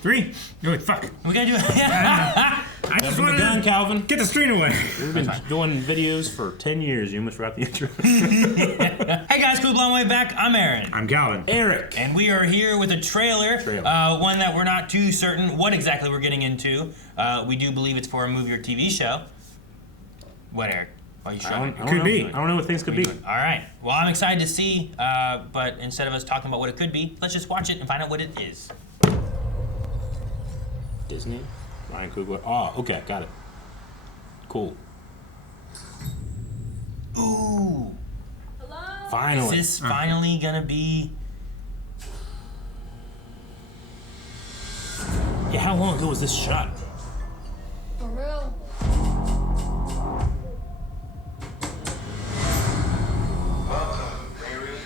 3. Oh, fuck. We gotta do it. I just want to Calvin. Get the screen away. We've been doing videos for 10 years. You almost forgot the intro. Hey guys, cool blonde way back. I'm Aaron. I'm Calvin. Eric. And we are here with a trailer. One that we're not too certain what exactly we're getting into. We do believe it's for a movie or TV show. What, Eric? Are you sure? I don't know what things could be. All right. Well, I'm excited to see, but instead of us talking about what it could be, let's just watch it and find out what it is. Disney? Ryan Coogler. Oh, okay, got it. Cool. Ooh. Hello? Finally. Is this finally gonna be? Yeah, how long ago was this shot? For real? Welcome, Mary.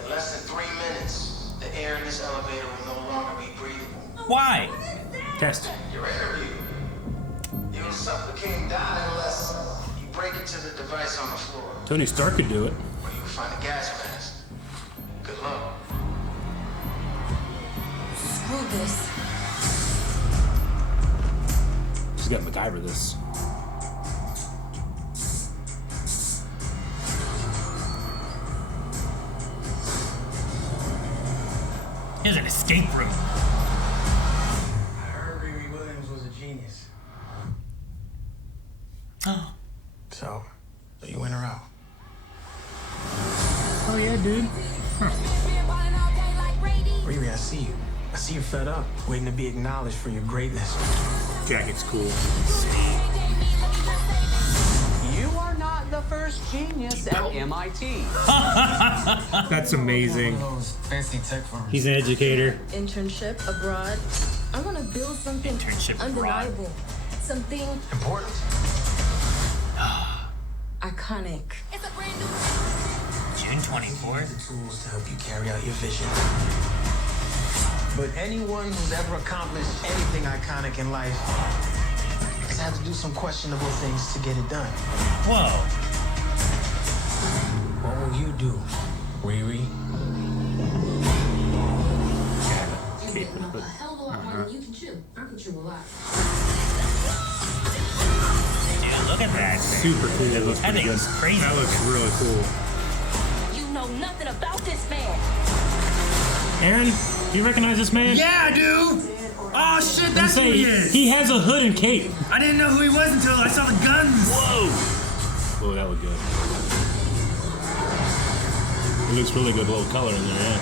In less than 3 minutes, the air in this elevator will no longer be breathable. Why? Test. Your interview. You'll suffocate, die unless you break into the device on the floor, Tony Stark could do it. or you'll find a gas mask. Good luck. Screw this. She's got MacGyver this. Here's an escape room. I heard Riri Williams was a genius. So you in or out? Oh, yeah, dude. Riri, I see you. I see you're fed up, waiting to be acknowledged for your greatness. Jacket's cool. You are not the first genius at MIT. That's amazing. One of those fancy tech firms. He's an educator. Internship abroad. I want to build something Internship abroad. undeniable. Something Important. iconic. June 24th. The tools to help you carry out your vision. But anyone who's ever accomplished anything iconic in life has had to do some questionable things to get it done. Whoa. What will you do, Riri? A hell of a lot more than you can chew. I can chew a lot. Dude, look at that thing. Super cool. That looks That pretty thing good. is crazy. That looks really cool. You know nothing about this man. Aaron, do you recognize this man? Yeah, I do. Oh shit, that's who he is. He has a hood and cape. I didn't know who he was until I saw the guns. Whoa! Oh, that looked good. It looks really good, little color in there, yeah.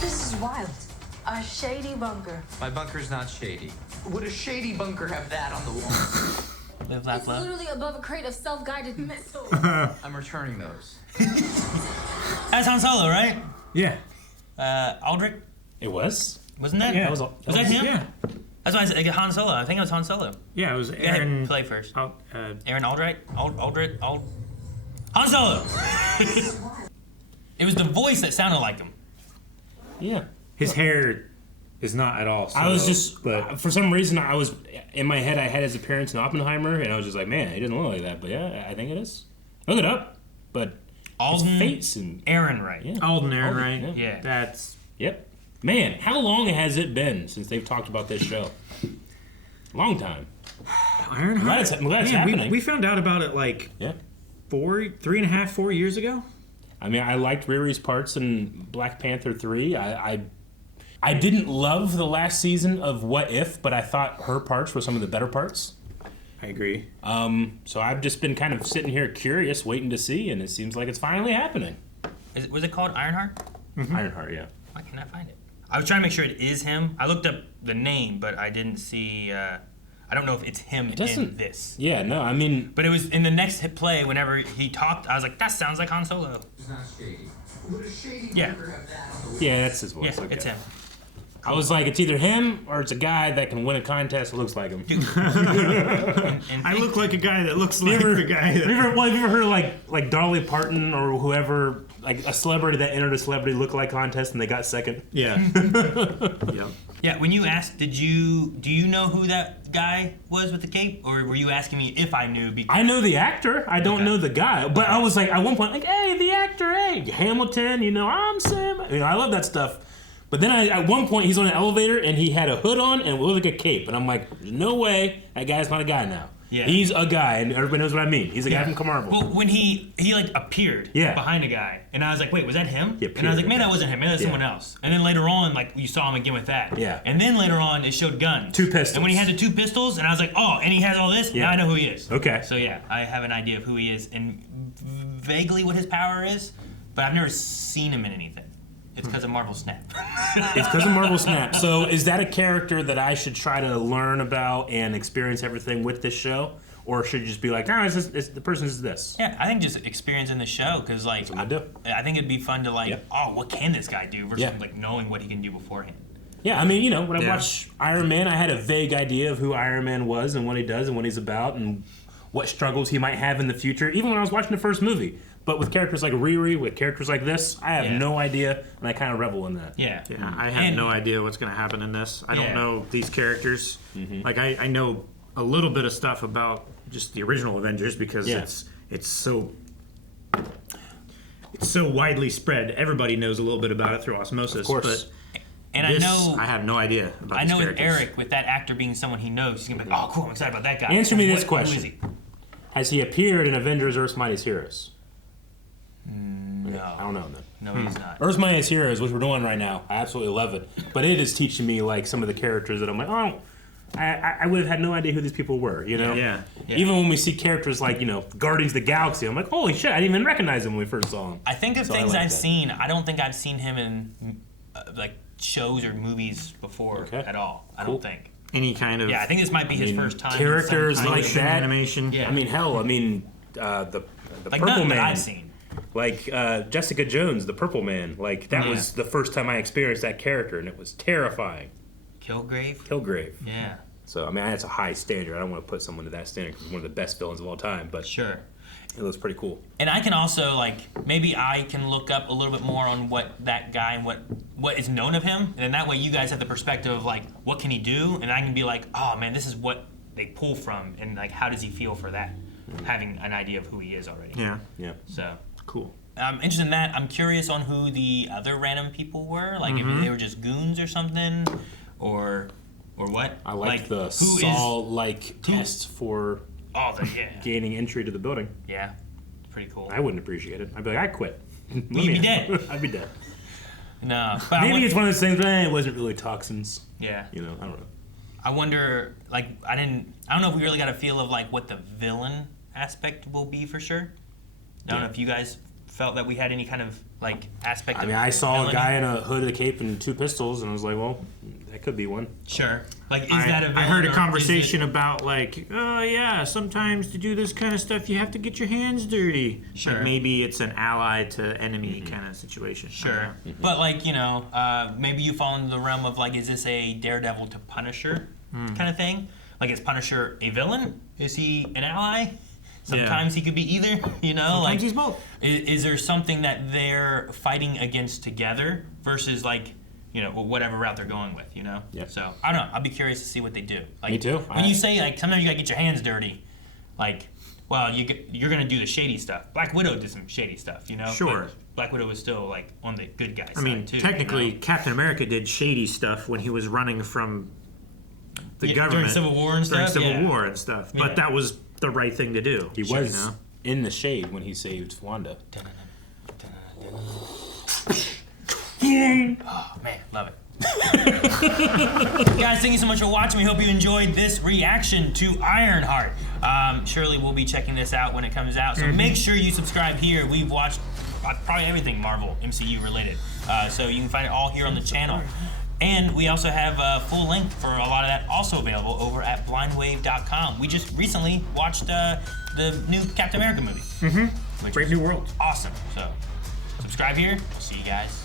This is wild. A shady bunker. My bunker's not shady. Would a shady bunker have that on the wall? Live, laugh, It's love. literally above a crate of self-guided missiles. I'm returning those. That's Han Solo, right? Yeah. Aldrich? It was? Wasn't that? Yeah. Was that him? Yeah. That's why I said Han Solo. I think it was Han Solo. Yeah, it was Go ahead, Aaron. play first. Han Aaron Aldrich? Han Solo! It was the voice that sounded like him. Yeah. his hair is not at all. So, I was just, but for some reason, I was, in my head, I had his appearance in Oppenheimer, and I was just like, man, he doesn't look like that. But yeah, I think it is. Look it up. But Alden his face and... Ehrenreich. Yeah. Alden, Ehrenreich. Alden, yeah. That's... Yep. Man, how long has it been since they've talked about this show? Long time. Ironheart. I'm glad it's happening. We found out about it like Yeah. 4 years ago. I mean, I liked Riri's parts in Black Panther 3. I didn't love the last season of What If, but I thought her parts were some of the better parts. I agree. So I've just been kind of sitting here curious, waiting to see, and it seems like it's finally happening. Was it called Ironheart? Mm-hmm. Ironheart, yeah. Why can't I find it? I was trying to make sure it is him. I looked up the name, but I didn't see. I don't know if it's him in this. Yeah, no, I mean... But it was in the next hit play, whenever he talked, I was like, that sounds like Han Solo. It's not shady. Would a shady Yeah. bunker have that on the Yeah, that's his voice. Yeah, okay. it's him. I was like, it's either him or it's a guy that can win a contest that looks like him. And I look like a guy that looks like the guy that... Have you ever heard like Dolly Parton or whoever, like a celebrity that entered a celebrity look-alike contest and they got second? Yeah. Yep. Yeah, when you asked, do you know who that guy was with the cape? Or were you asking me if I knew? I know the actor. I don't Okay. know the guy. But I was like, at one point, like, hey, the actor, hey, Hamilton, I'm Sam. You know, I love that stuff. But then at one point, he's on an elevator, and he had a hood on, and it looked like a cape. And I'm like, no way, that guy's not a guy now. Yeah. He's a guy, and everybody knows what I mean. He's a guy from Marvel. Well, when he like appeared behind a guy, and I was like, wait, was that him? And I was like, man, that wasn't him. Maybe that's someone else. And then later on, like, you saw him again with that. Yeah. And then later on, it showed guns. 2 pistols. And when he had the 2 pistols, and I was like, oh, and he has all this, now I know who he is. Okay. So yeah, I have an idea of who he is and vaguely what his power is, but I've never seen him in anything. It's because of Marvel Snap. It's because of Marvel Snap. So is that a character that I should try to learn about and experience everything with this show? Or should you just be like, no, the person is this? Yeah, I think just experiencing the show, because like, That's what I do. I think it'd be fun to like, oh, what can this guy do versus like knowing what he can do beforehand. Yeah, I mean, you know, when I watched Iron Man, I had a vague idea of who Iron Man was and what he does and what he's about and what struggles he might have in the future, even when I was watching the first movie. But with characters like Riri, with characters like this, I have no idea, and I kind of revel in that. Yeah, I have no idea what's going to happen in this. I don't know these characters. Like, I know a little bit of stuff about just the original Avengers because it's so widely spread. Everybody knows a little bit about it through osmosis. Of course. But I have no idea about these with characters. Eric, with that actor being someone he knows, he's gonna be like, oh, cool, I'm excited about that guy. Answer me this question. Who is he? Has he appeared in Avengers Earth's Mightiest Heroes? No. I don't know then. No, he's not. Earth's Mightiest Heroes, which we're doing right now, I absolutely love it. But it is teaching me like some of the characters that I'm like, oh, I would have had no idea who these people were, you know? Yeah. Even when we see characters like, you know, Guardians of the Galaxy, I'm like, holy shit, I didn't even recognize him when we first saw him. I think of things I've seen, I don't think I've seen him in like shows or movies before at all. I don't think. Any kind of I think this might be his first time. Characters like that. Animation. Yeah. I mean, hell, the like Purple Man. That I've seen. Like Jessica Jones, the Purple Man. Like that was the first time I experienced that character, and it was terrifying. Kilgrave. Yeah. So I mean, that's a high standard. I don't want to put someone to that standard because he's one of the best villains of all time. But sure, it looks pretty cool. And I can also maybe I can look up a little bit more on what that guy and what is known of him, and then that way you guys have the perspective of like what can he do, and I can be like, oh man, this is what they pull from, and like how does he feel for that, having an idea of who he is already. Yeah. So cool. I'm interested in that. I'm curious on who the other random people were, like if they were just goons or something, or what. I like the Saul-like test for gaining entry to the building. Yeah, pretty cool. I wouldn't appreciate it. I'd be like, I quit. You'd be dead. I'd be dead. No, but maybe it's one of those things. It wasn't really toxins. Yeah. You know, I don't know. I wonder. I don't know if we really got a feel of like what the villain aspect will be for sure. I don't know if you guys felt that we had any kind of like aspect. I mean, I saw a guy in a hood, a cape, and 2 pistols, and I was like, well, that could be one. Sure. Like, is that a villain? I heard a conversation about like, oh yeah, sometimes to do this kind of stuff, you have to get your hands dirty. Sure. Like maybe it's an ally to enemy kind of situation. Sure. But like, you know, maybe you fall into the realm of like, is this a Daredevil to Punisher kind of thing? Like, is Punisher a villain? Is he an ally? Sometimes he could be either, you know? Sometimes he's both. Is there something that they're fighting against together versus like, you know, whatever route they're going with, you know? Yeah. So, I don't know. I'll be curious to see what they do. Like, Me too. When you say, like, sometimes you gotta get your hands dirty, like, well, you're gonna do the shady stuff. Black Widow did some shady stuff, you know? Sure. But Black Widow was still, like, on the good guy side, I mean, too. technically, you know? Captain America did shady stuff when he was running from the government. During Civil War and stuff? During Civil War and stuff. But that was the right thing to do. He was in the shade when he saved Wanda. Oh, man, love it. Guys, thank you so much for watching. We hope you enjoyed this reaction to Ironheart. Surely we'll be checking this out when it comes out. So make sure you subscribe here. We've watched probably everything Marvel MCU related. So you can find it all here on the channel. And we also have a full link for a lot of that also available over at blindwave.com. We just recently watched the new Captain America movie. Brave New World. Awesome. So subscribe here. We'll see you guys